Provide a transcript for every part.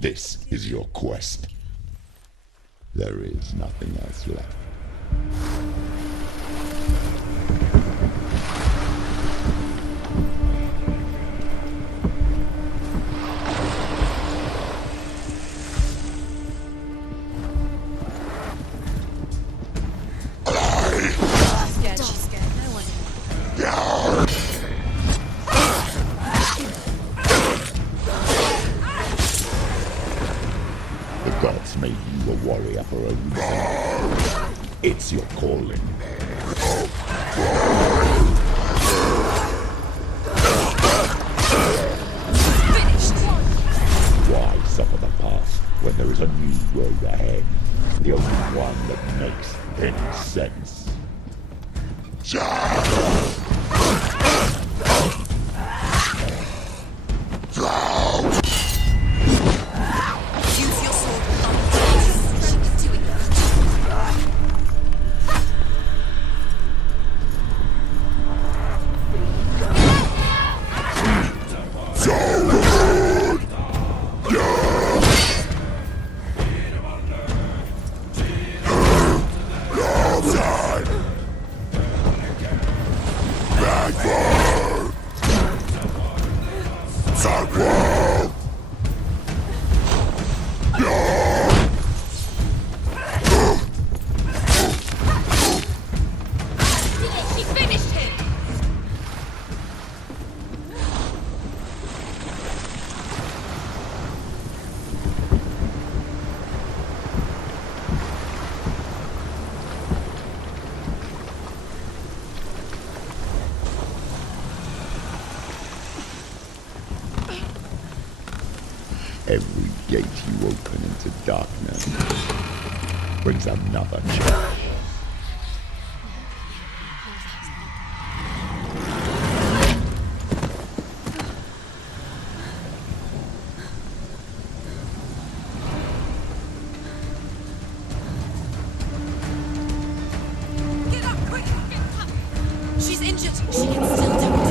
This is your quest. There is nothing else left. She's scared. No one. The gods made you a warrior for a reason. It's your calling. Why suffer the past when there is a new road ahead? The only one that makes any sense. Use your sword with knowledge. She can do it. She finished him. Every gate you open into darkness brings another change. Get up, quick! Get up! She's injured. She can still do it.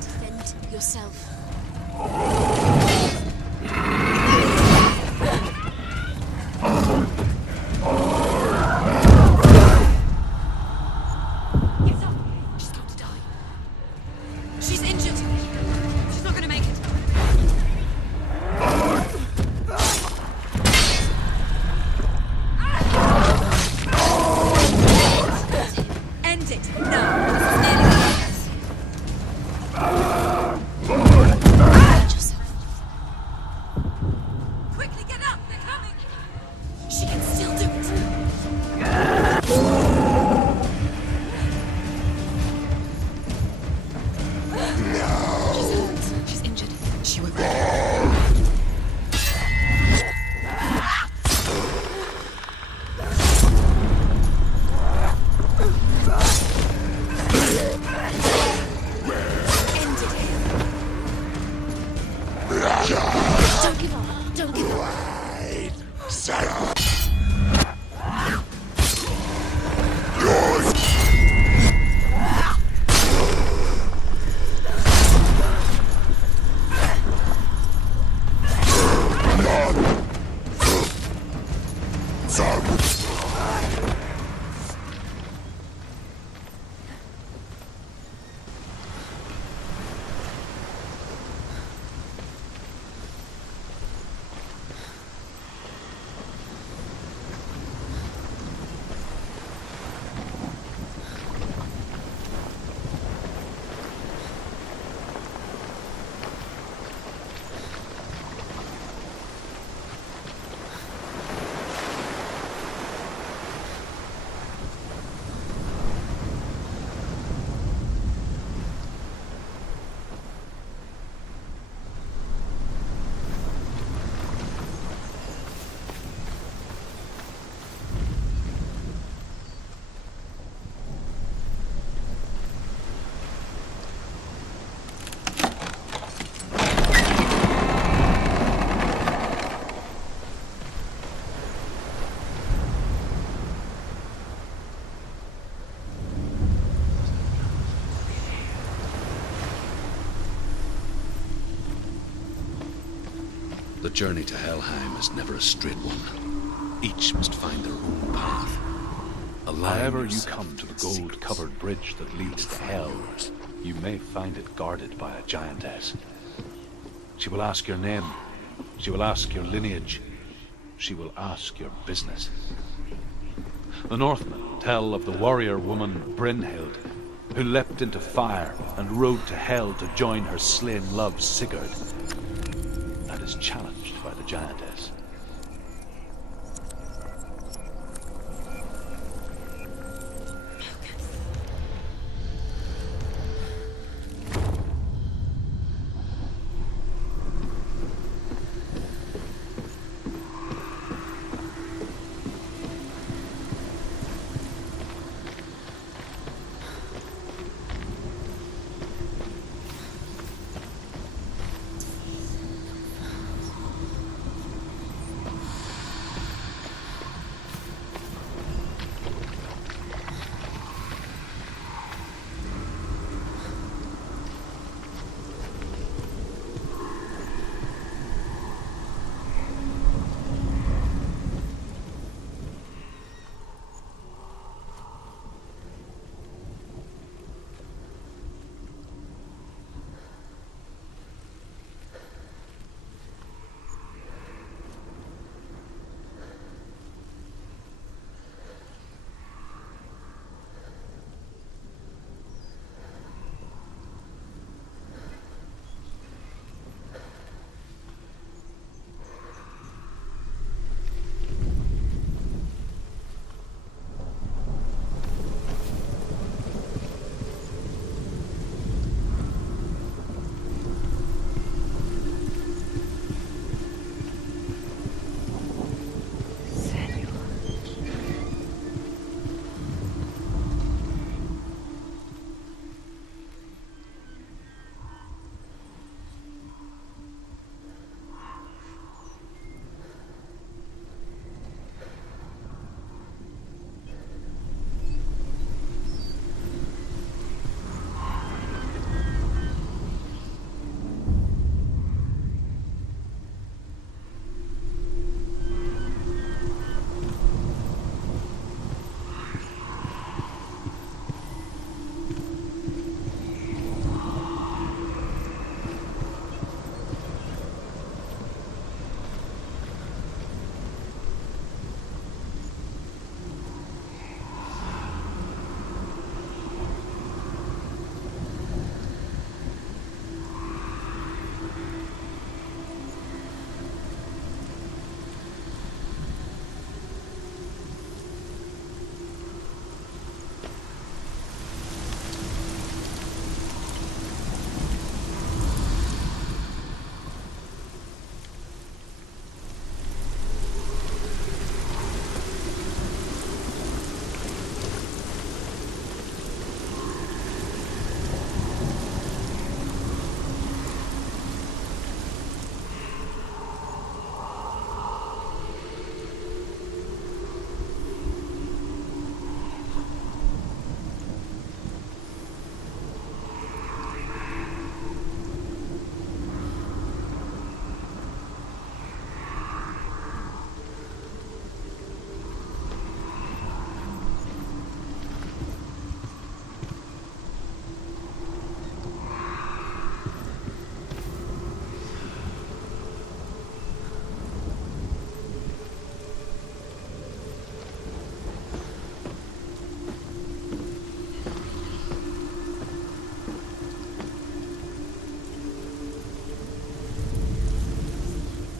Defend yourself. Get up! She's going to die. She's injured. She's not going to make it. End it now. This is nearly Protect yourself. Quickly get up. They're coming. She can still do it. She's hurt. She's injured. She won't make it. Ended him. Don't give up. Don't give up. The journey to Helheim is never a straight one. Each must find their own path. However you come to the gold-covered bridge that leads to Hell, you may find it guarded by a giantess. She will ask your name. She will ask your lineage. She will ask your business. The Northmen tell of the warrior woman Brynhild, who leapt into fire and rode to Hell to join her slain love Sigurd, and is challenged by the giantess.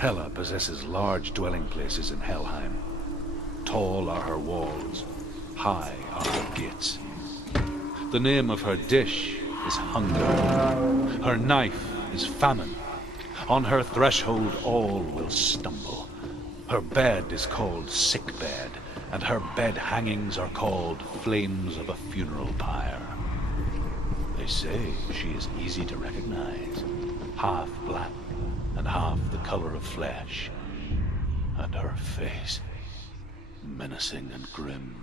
Hela possesses large dwelling places in Helheim. Tall are her walls, high are her gates. The name of her dish is hunger. Her knife is famine. On her threshold all will stumble. Her bed is called sick bed, and her bed hangings are called flames of a funeral pyre. They say she is easy to recognize, half black and half the color of flesh, and her face menacing and grim.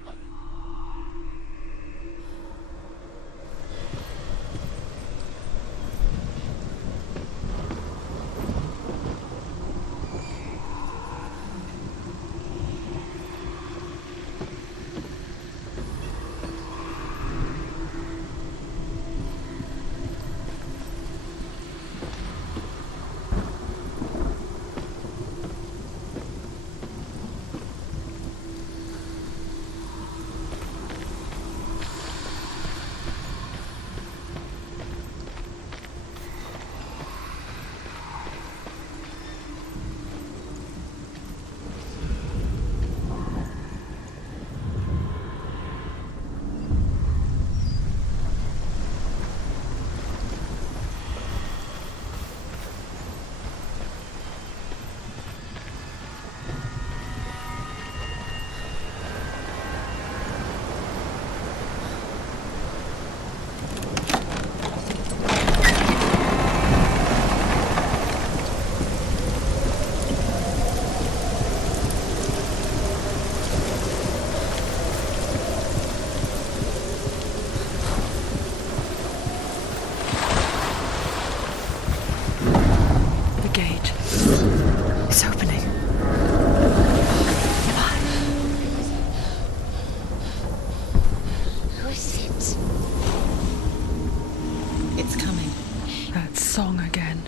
song again.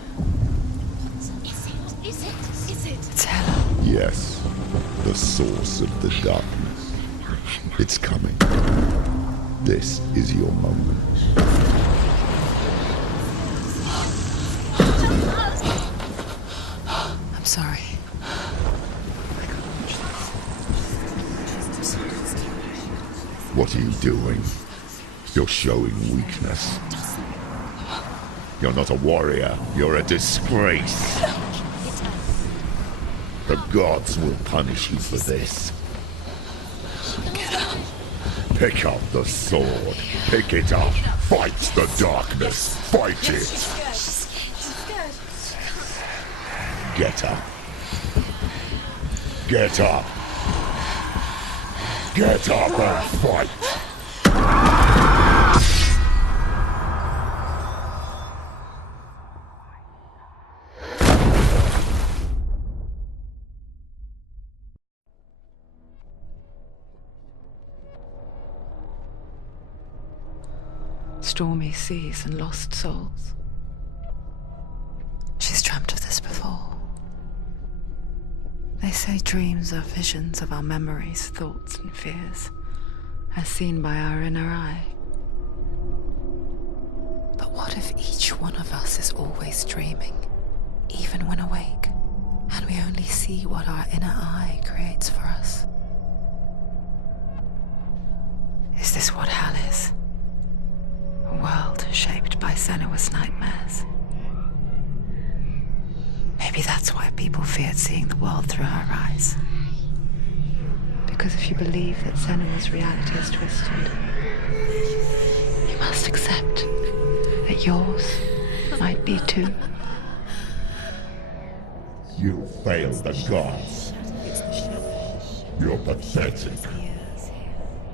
Is it? It's Hella. Yes, the source of the darkness. It's coming. This is your moment. I'm sorry. What are you doing? You're showing weakness. You're not a warrior. You're a disgrace. The gods will punish you for this. Get up. Pick up the sword. Pick it up. Fight the darkness. Fight it. Get up. Get up. Get up and fight. Stormy seas and lost souls. She's dreamt of this before. They say dreams are visions of our memories, thoughts and fears, as seen by our inner eye. But what if each one of us is always dreaming, even when awake, and we only see what our inner eye creates for us? Is this what hell is? A world shaped by Senua's nightmares. Maybe that's why people feared seeing the world through her eyes. Because if you believe that Senua's reality is twisted, you must accept that yours might be too. You failed the gods. You're pathetic.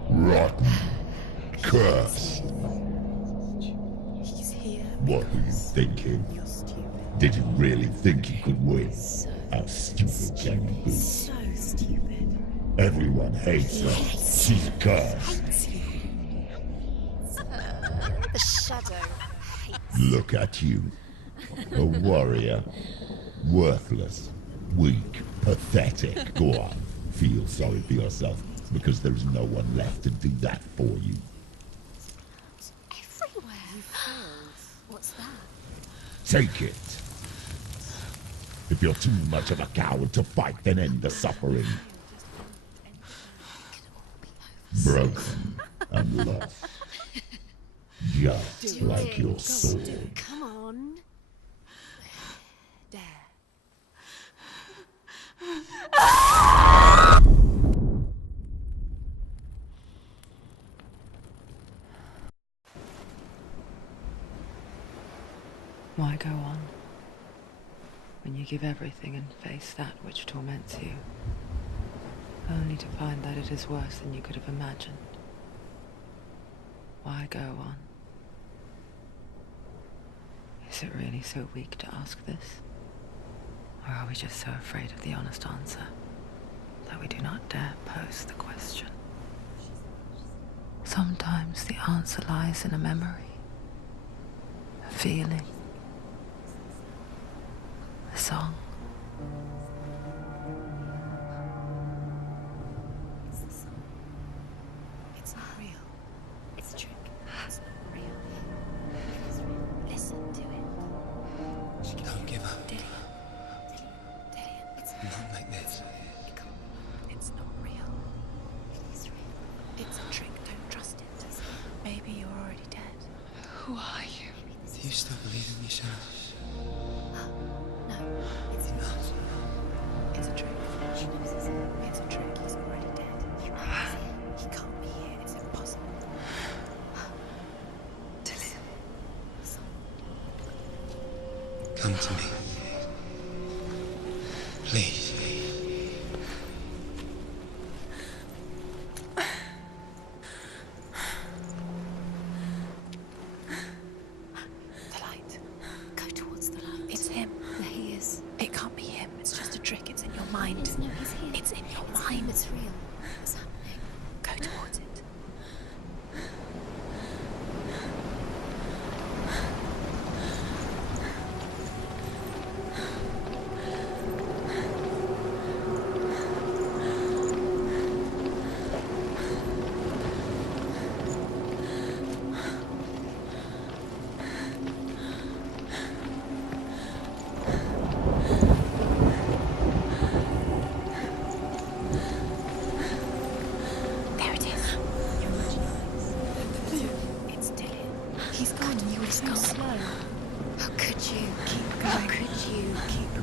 Rotten. Cursed. What were you thinking? Did you really think you could win? How stupid can you be? So stupid. Everyone hates her. She's cursed. The shadow hates. Look at you. A warrior. Worthless. Weak. Pathetic. Go on. Feel sorry for yourself, because there is no one left to do that for you. Everywhere. What's that? Take it. If you're too much of a coward to fight, then end the suffering. Broken and lost. Just like your sword. Come on. Dare. Why go on when you give everything and face that which torments you, only to find that it is worse than you could have imagined? Why go on? Is it really so weak to ask this? Or are we just so afraid of the honest answer that we do not dare pose the question? Sometimes the answer lies in a memory, a feeling, a song. It's not real. It's a trick. It's not real. It's real. Listen to it. Don't give up. Dillian. It's Not like this. It's not real. It is real. It's a trick. Don't trust it. Maybe you're already dead. Who are you? Do you still believe in yourself? No, it's not. It's a trick. It's a trick. He's already dead. He can't be here. It's impossible. Dillian. Come to me. Please. The light. Go towards the light. It's him. There he is. It can't be him. It's just a trick. It's in your mind. No, he's here. It's in your mind. It's real. What's happening? Go towards it.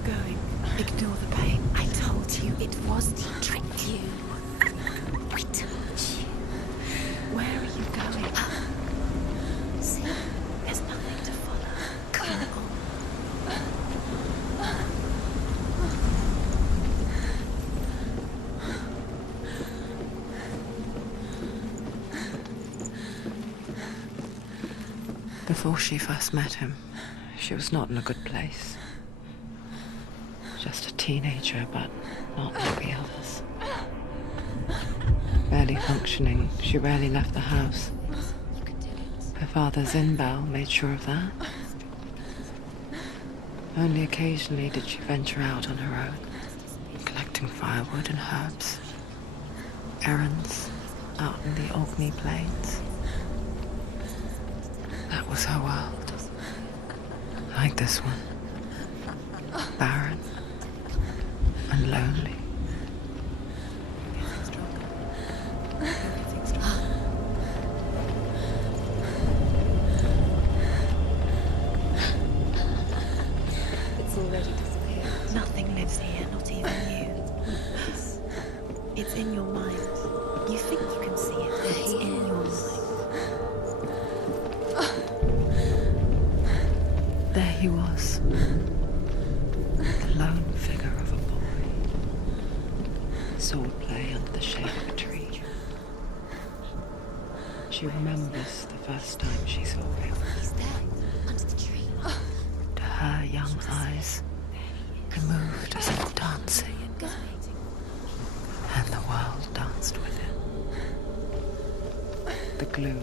going? Ignore the pain. I told you it was to trick you. I told you. Where are you going? See? There's nothing to follow. Come on. Before she first met him, she was not in a good place. Just a teenager, but not like the others. Barely functioning, she rarely left the house. Her father's in-bell made sure of that. Only occasionally did she venture out on her own, collecting firewood and herbs. Errands out in the Orkney Plains. That was her world. Like this one. Barren and lonely. It's already disappeared. Nothing lives here, not even you. It's in your mind. You think you can see it, but it's in your mind. There he was. The lone figure of a boy. Swordplay under the shade of a tree. She remembers the first time she saw him. He's there, under the tree. To her young eyes, he moved as if dancing, and the world danced with him. The gloom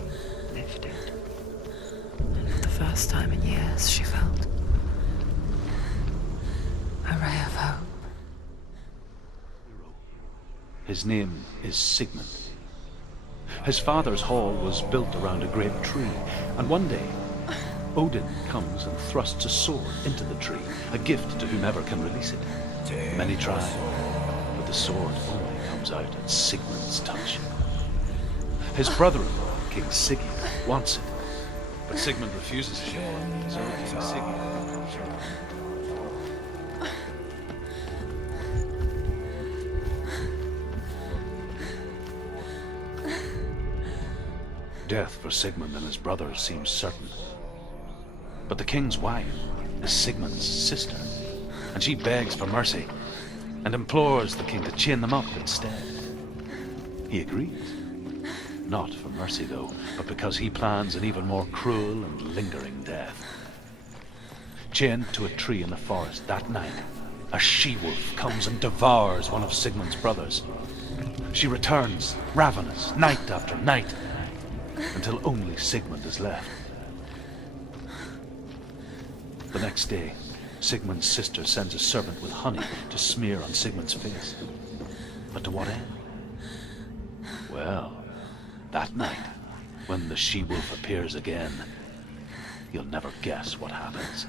lifted, and for the first time in years she felt a ray of hope. His name is Sigmund. His father's hall was built around a great tree, and one day Odin comes and thrusts a sword into the tree, a gift to whomever can release it. Many try, but the sword only comes out at Sigmund's touch. His brother-in-law, King Siggy, wants it, but Sigmund refuses it. So King Siggy... Death for Sigmund and his brothers seems certain. But the king's wife is Sigmund's sister, and she begs for mercy and implores the king to chain them up instead. He agrees. Not for mercy, though, but because he plans an even more cruel and lingering death. Chained to a tree in the forest that night, a she-wolf comes and devours one of Sigmund's brothers. She returns, ravenous, night after night, until only Sigmund is left. The next day, Sigmund's sister sends a servant with honey to smear on Sigmund's face. But to what end? Well, that night, when the she-wolf appears again, you'll never guess what happens.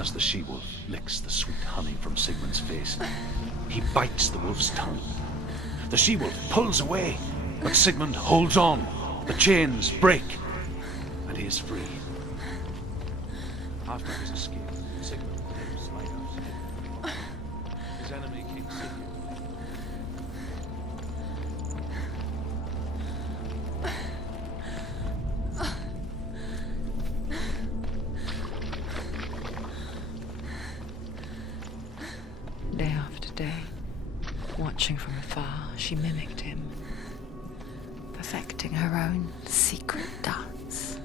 as the she-wolf licks the sweet honey from Sigmund's face. He bites the wolf's tongue. The she-wolf pulls away, but Sigmund holds on. The chains break, and he is free. After his escape, Sigmund lives like out. His enemy, King Sigurd. Day after day, watching from afar, she mimicked him, perfecting her own secret dance,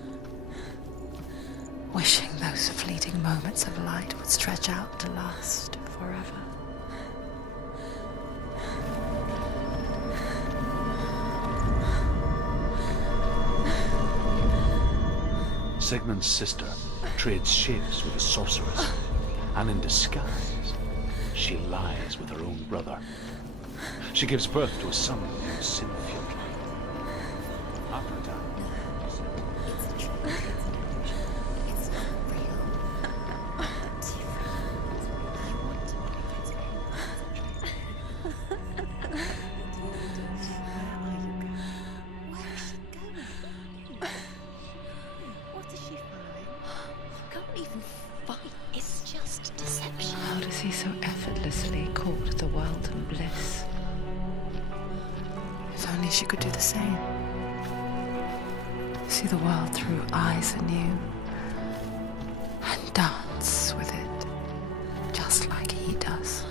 wishing those fleeting moments of light would stretch out to last forever. Sigmund's sister trades shapes with a sorceress, and in disguise, she lies with her own brother. She gives birth to a son named Sinfjord. After a time, It's a trick. It's not real. But different. You want to believe it's real. Where are you going? Where is she going? What does she find? You can't even fight. It's just deception. How does he so effortlessly court the world and bliss? If only she could do the same. See the world through eyes anew and dance with it, just like he does.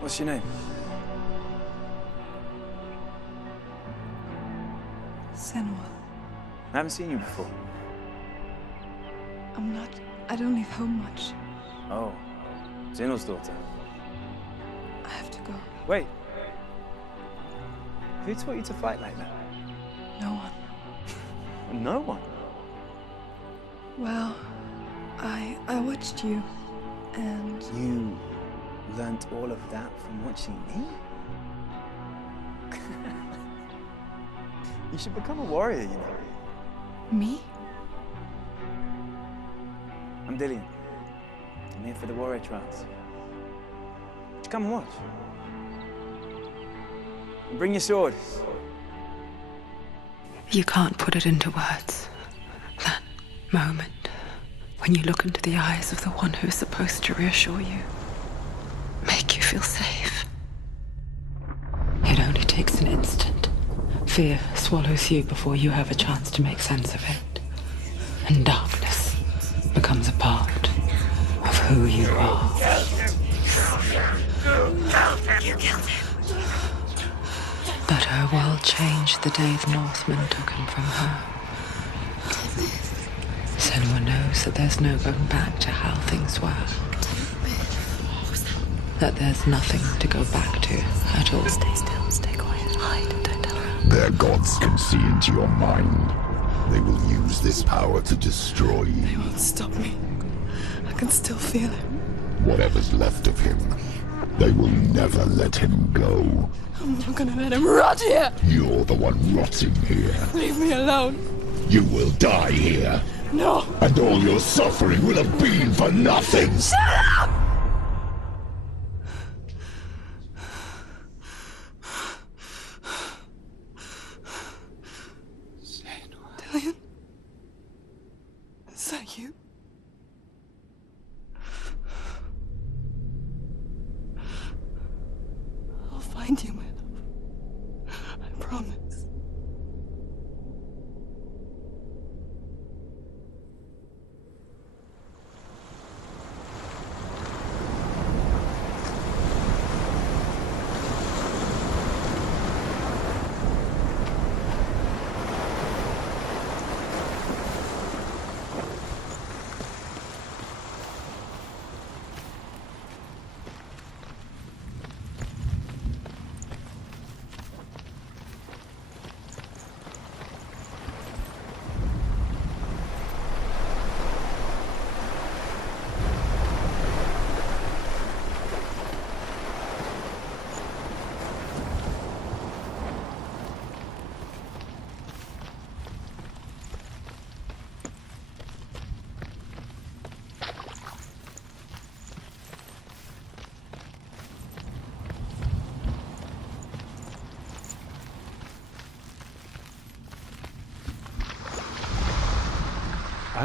What's your name? Senua. I haven't seen you before. I don't leave home much. Oh, Zeno's daughter. I have to go. Wait. Who taught you to fight like that? No one. No one. Well, I watched you, and You learnt all of that from watching me? You should become a warrior, you know. me? I'm Dillian. I'm here for the warrior trials. Would you come and watch? And bring your sword. You can't put it into words. That moment when you look into the eyes of the one who's supposed to reassure you, make you feel safe. It only takes an instant. Fear swallows you before you have a chance to make sense of it. And darkness becomes a part of who you are. You killed him. But her world changed the day the Northmen took him from her. Senua knows that there's no going back to how things were. That there's nothing to go back to at all. Stay still, stay quiet, hide, don't tell her. Their gods can see into your mind. They will use this power to destroy They you. won't stop me. I can still feel him. Whatever's left of him, they will never let him go. I'm not gonna let him rot here. You're the one rotting here. Leave me alone. You will die here. No. And all your suffering will have been for nothing. Shut up! Dillian? Is that you? I'll find you, my love. I promise.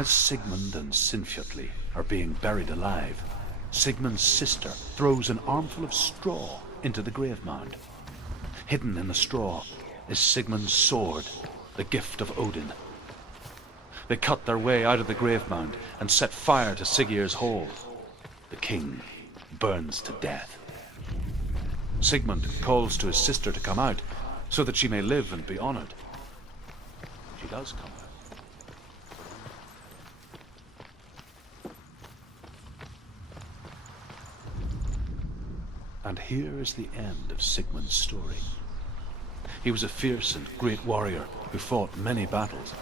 As Sigmund and Sinfjotli are being buried alive, Sigmund's sister throws an armful of straw into the grave mound. Hidden in the straw is Sigmund's sword, the gift of Odin. They cut their way out of the grave mound and set fire to Siggeir's hall. The king burns to death. Sigmund calls to his sister to come out so that she may live and be honored. She does come out. And here is the end of Sigmund's story. He was a fierce and great warrior who fought many battles.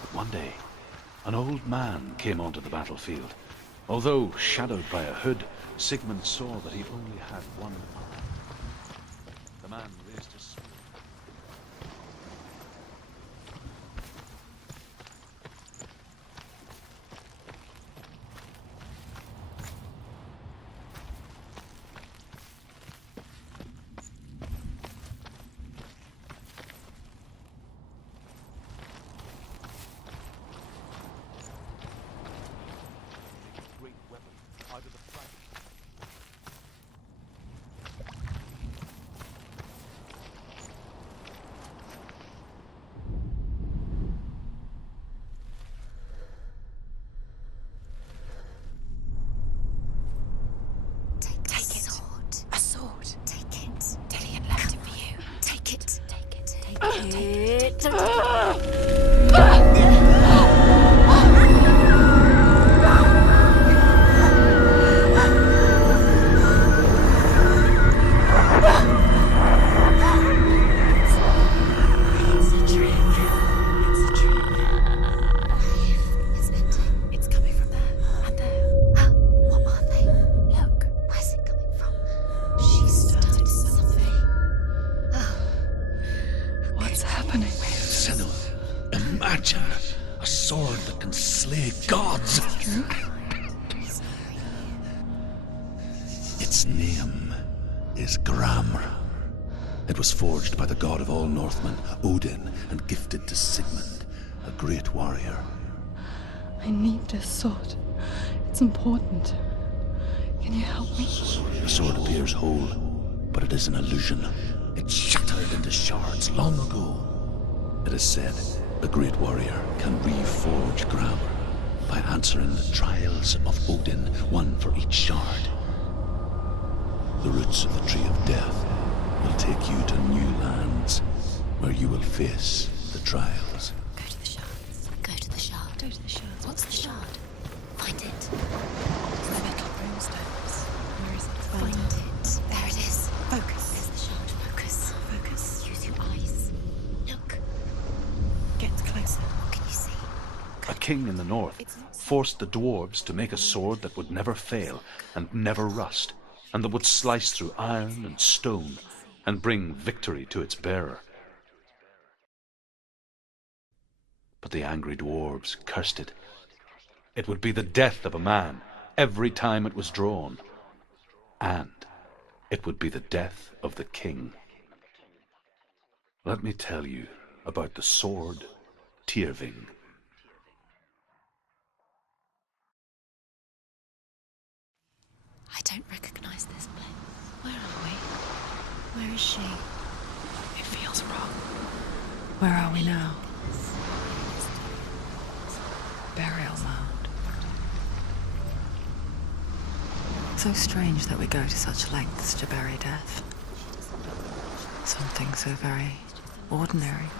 But one day, an old man came onto the battlefield. Although shadowed by a hood, Sigmund saw that he only had one eye. The man raised his sword. Its name is Gramr. It was forged by the god of all Northmen, Odin, and gifted to Sigmund, a great warrior. I need this sword. It's important. Can you help me? The sword appears whole, but it is an illusion. It shattered into shards long ago. It is said a great warrior can reforge Gramr by answering the trials of Odin, one for each shard. The roots of the tree of death will take you to new lands where you will face the trials. Go to the shards. Go to the shard. Go to the shards. What's the shard? Find it. It's the metal runestones. Where is it? Find it. There it is. Focus. There's the shard. Focus. Focus. Use your eyes. Look. Get closer. What can you see? A king in the north forced the dwarves to make a sword that would never fail and never rust, and that would slice through iron and stone and bring victory to its bearer. But the angry dwarves cursed it. It would be the death of a man every time it was drawn, and it would be the death of the king. Let me tell you about the sword Tyrving. I don't recognize this place. Where are we? Where is she? It feels wrong. Where are we now? Burial mound. So strange that we go to such lengths to bury death. Something so very ordinary,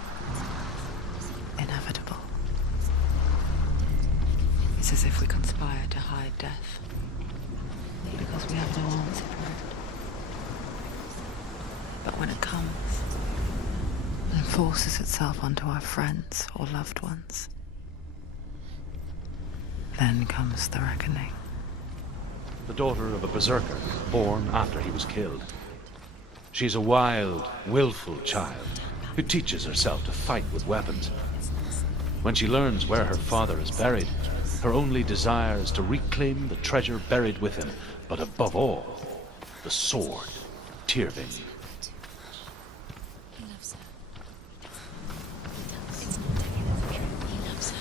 inevitable. It's as if we conspire to hide death, because we have no answer for it. But when it comes and forces itself onto our friends or loved ones, then comes the reckoning. The daughter of a berserker, born after he was killed. She's a wild, willful child who teaches herself to fight with weapons. When she learns where her father is buried, her only desire is to reclaim the treasure buried with him, but above all, the sword, Tyrving. He loves her. It's not taking the truth. He loves her.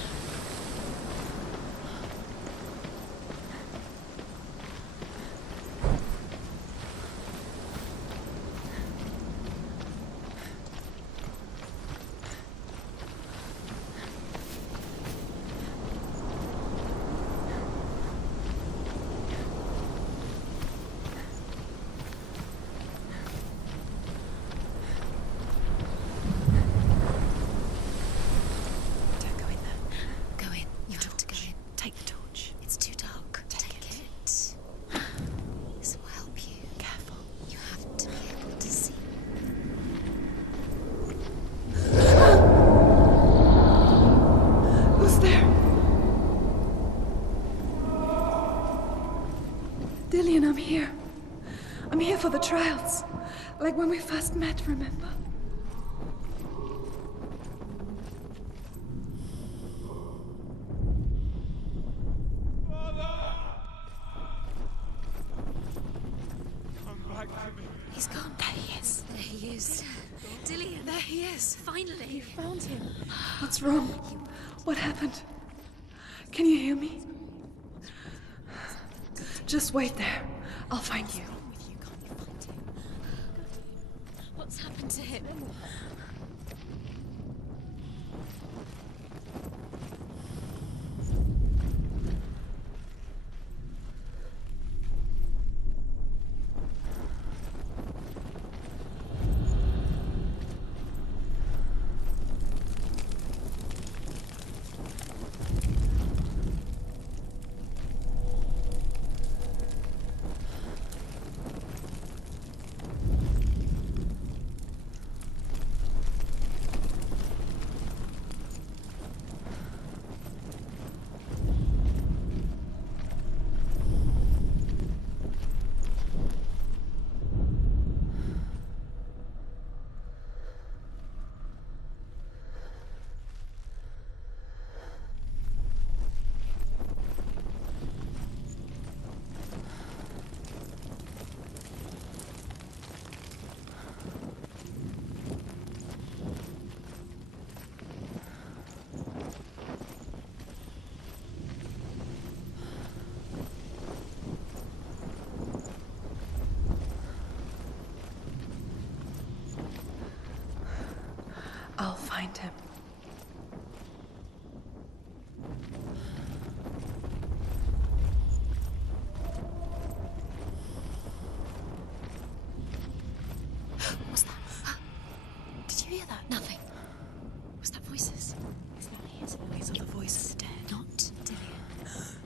Dillian, I'm here. I'm here for the trials. Like when we first met, remember? He's gone. There he is. There he is. Dillian, there he is. Finally. You found him. What's wrong? What happened? Can you hear me? Just wait there. I'll find you. What's happened to him? I'll find him. What's that? Did you hear that? Nothing. Was that voices? It's not his voice or the voice of the dead. Not Dillian.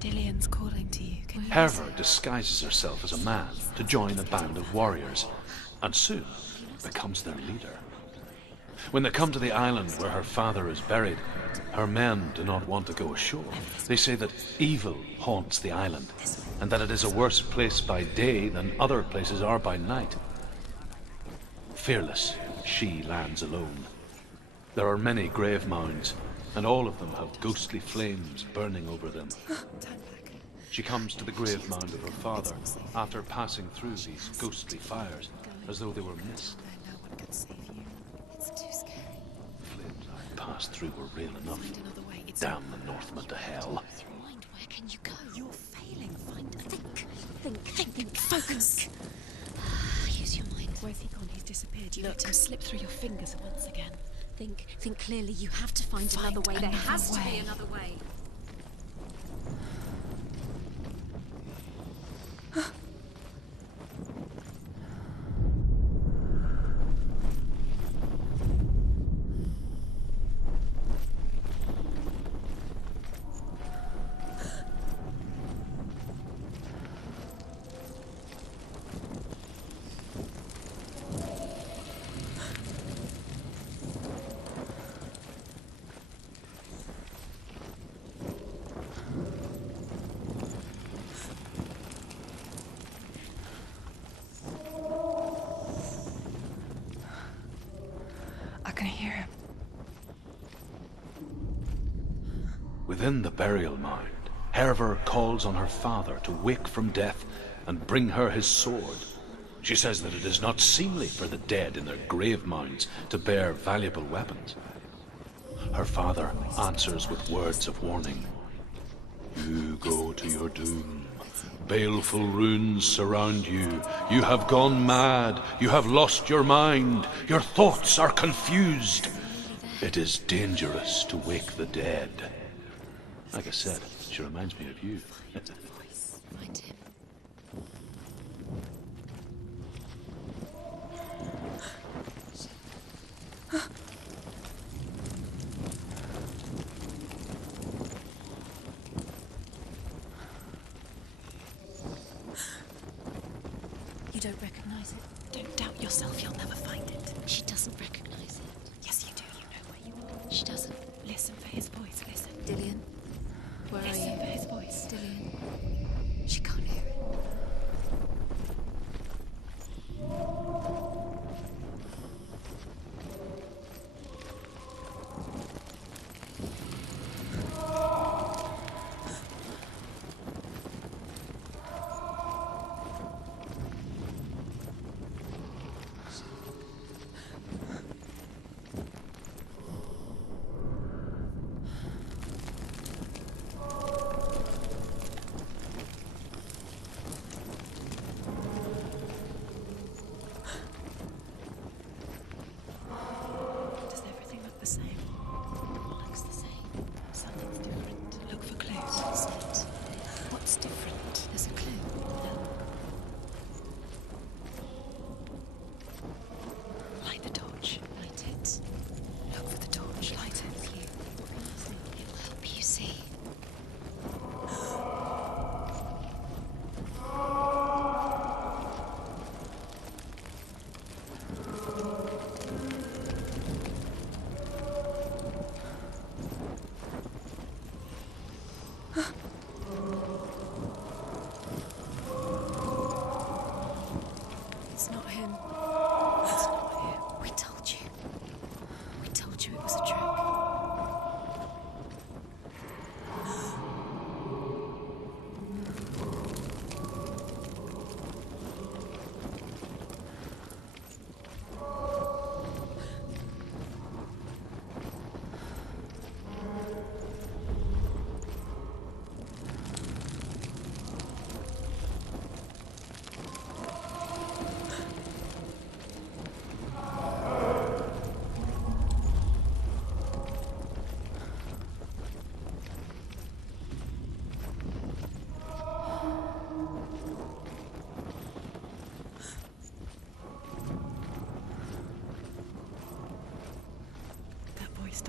Dillian's calling to you. Can you Herver disguises herself as a man to join a band of warriors, and soon becomes their leader. When they come to the island where her father is buried, her men do not want to go ashore. They say that evil haunts the island, and that it is a worse place by day than other places are by night. Fearless, she lands alone. There are many grave mounds, and all of them have ghostly flames burning over them. She comes to the grave mound of her father after passing through these ghostly fires, as though they were mist. No one can save you. It's too scary. The flames I passed through were real enough. Find another way. It's Damn the Northmen to hell. Mind, where can you go? You're failing. Think. Focus. Use your mind. Where's he gone? He's disappeared. You let him slip through your fingers once again. Think clearly. You have to find another way. There has to be another way. I can hear him. Within the burial mound, Herver calls on her father to wake from death and bring her his sword. She says that it is not seemly for the dead in their grave mounds to bear valuable weapons. Her father answers with words of warning. You go to your doom. Baleful runes surround you. You have gone mad. You have lost your mind. Your thoughts are confused. It is dangerous to wake the dead. Like I said, she reminds me of you. Find him. You don't recognize it? Don't doubt yourself, you'll never find it. She doesn't recognize it. Yes, you do. You know where you are. She doesn't. Listen for his voice. Listen. Dillian, where are you? Listen for his voice. Dillian. She can't hear it.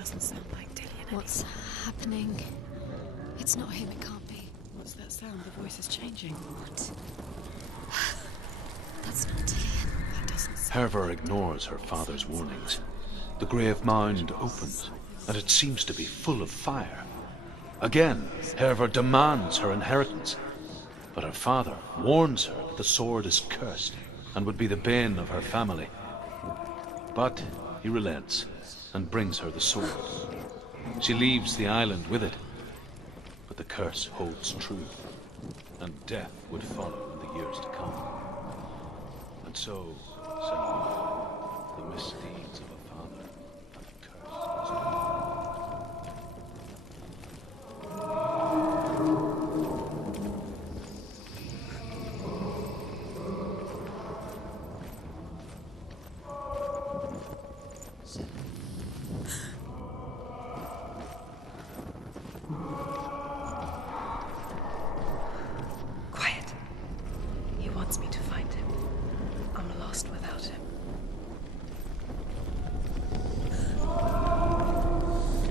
doesn't sound like Dillian. What's happening? It's not him, it can't be. What's that sound? The voice is changing. What? That's not Dillian. That doesn't sound... Herver ignores her father's warnings. The grave mound opens, and it seems to be full of fire. Again, Herver demands her inheritance, but her father warns her that the sword is cursed and would be the bane of her family. But he relents and brings her the sword. She leaves the island with it, but the curse holds true, and death would follow in the years to come. And so, Senua, the misdeeds of a father and the curse was true. Quiet. He wants me to find him. I'm lost without him.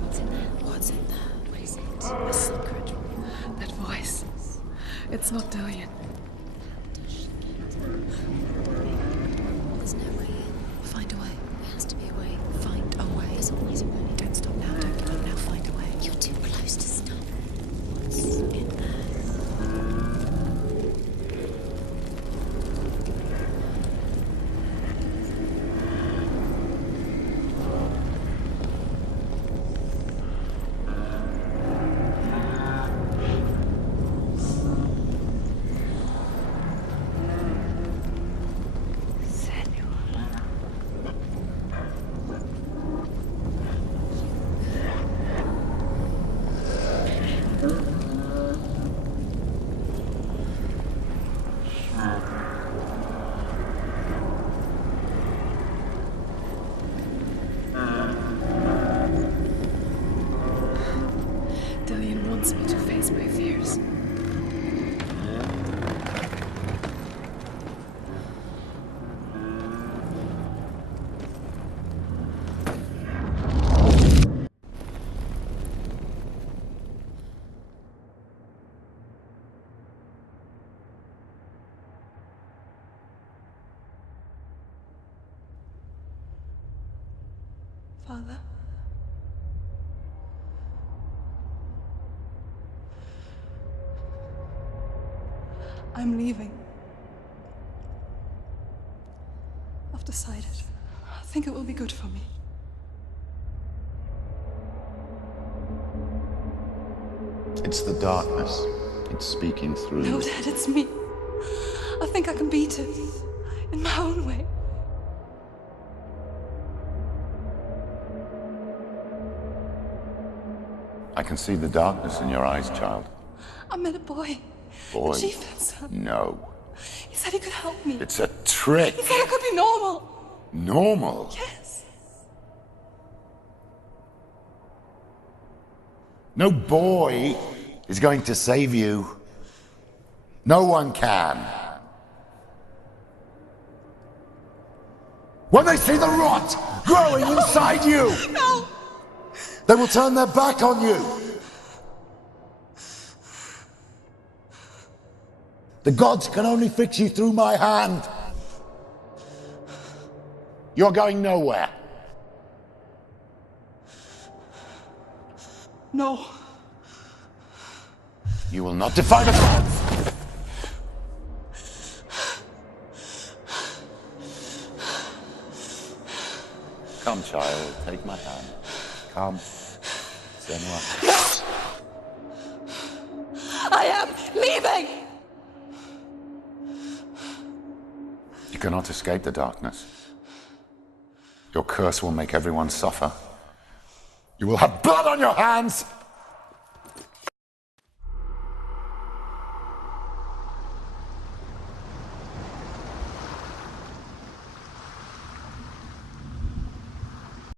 What's in there? What's in there? What is it? A secret? That voice. It's not Dillian. There's no way in. Find a way. There has to be a way. Find a way. There's always a way. Don't stop now. Don't give up now. Find a way. You're too close to stop. What's in there? Dillian wants me to face my fears. Father? I'm leaving. I've decided. I think it will be good for me. It's the darkness. It's speaking through. No, Dad, it's me. I think I can beat it. In my own way. I can see the darkness in your eyes, child. I met a boy. Boy. The chief son. No. He said he could help me. It's a trick. He said I could be normal. Normal? Yes. No boy is going to save you. No one can. When they see the rot growing inside you, No! they will turn their back on you. The gods can only fix you through my hand. You're going nowhere. No. You will not defy the gods. Come, child, take my hand. Come. Senua. I am leaving! You cannot escape the darkness. Your curse will make everyone suffer. You will have blood on your hands!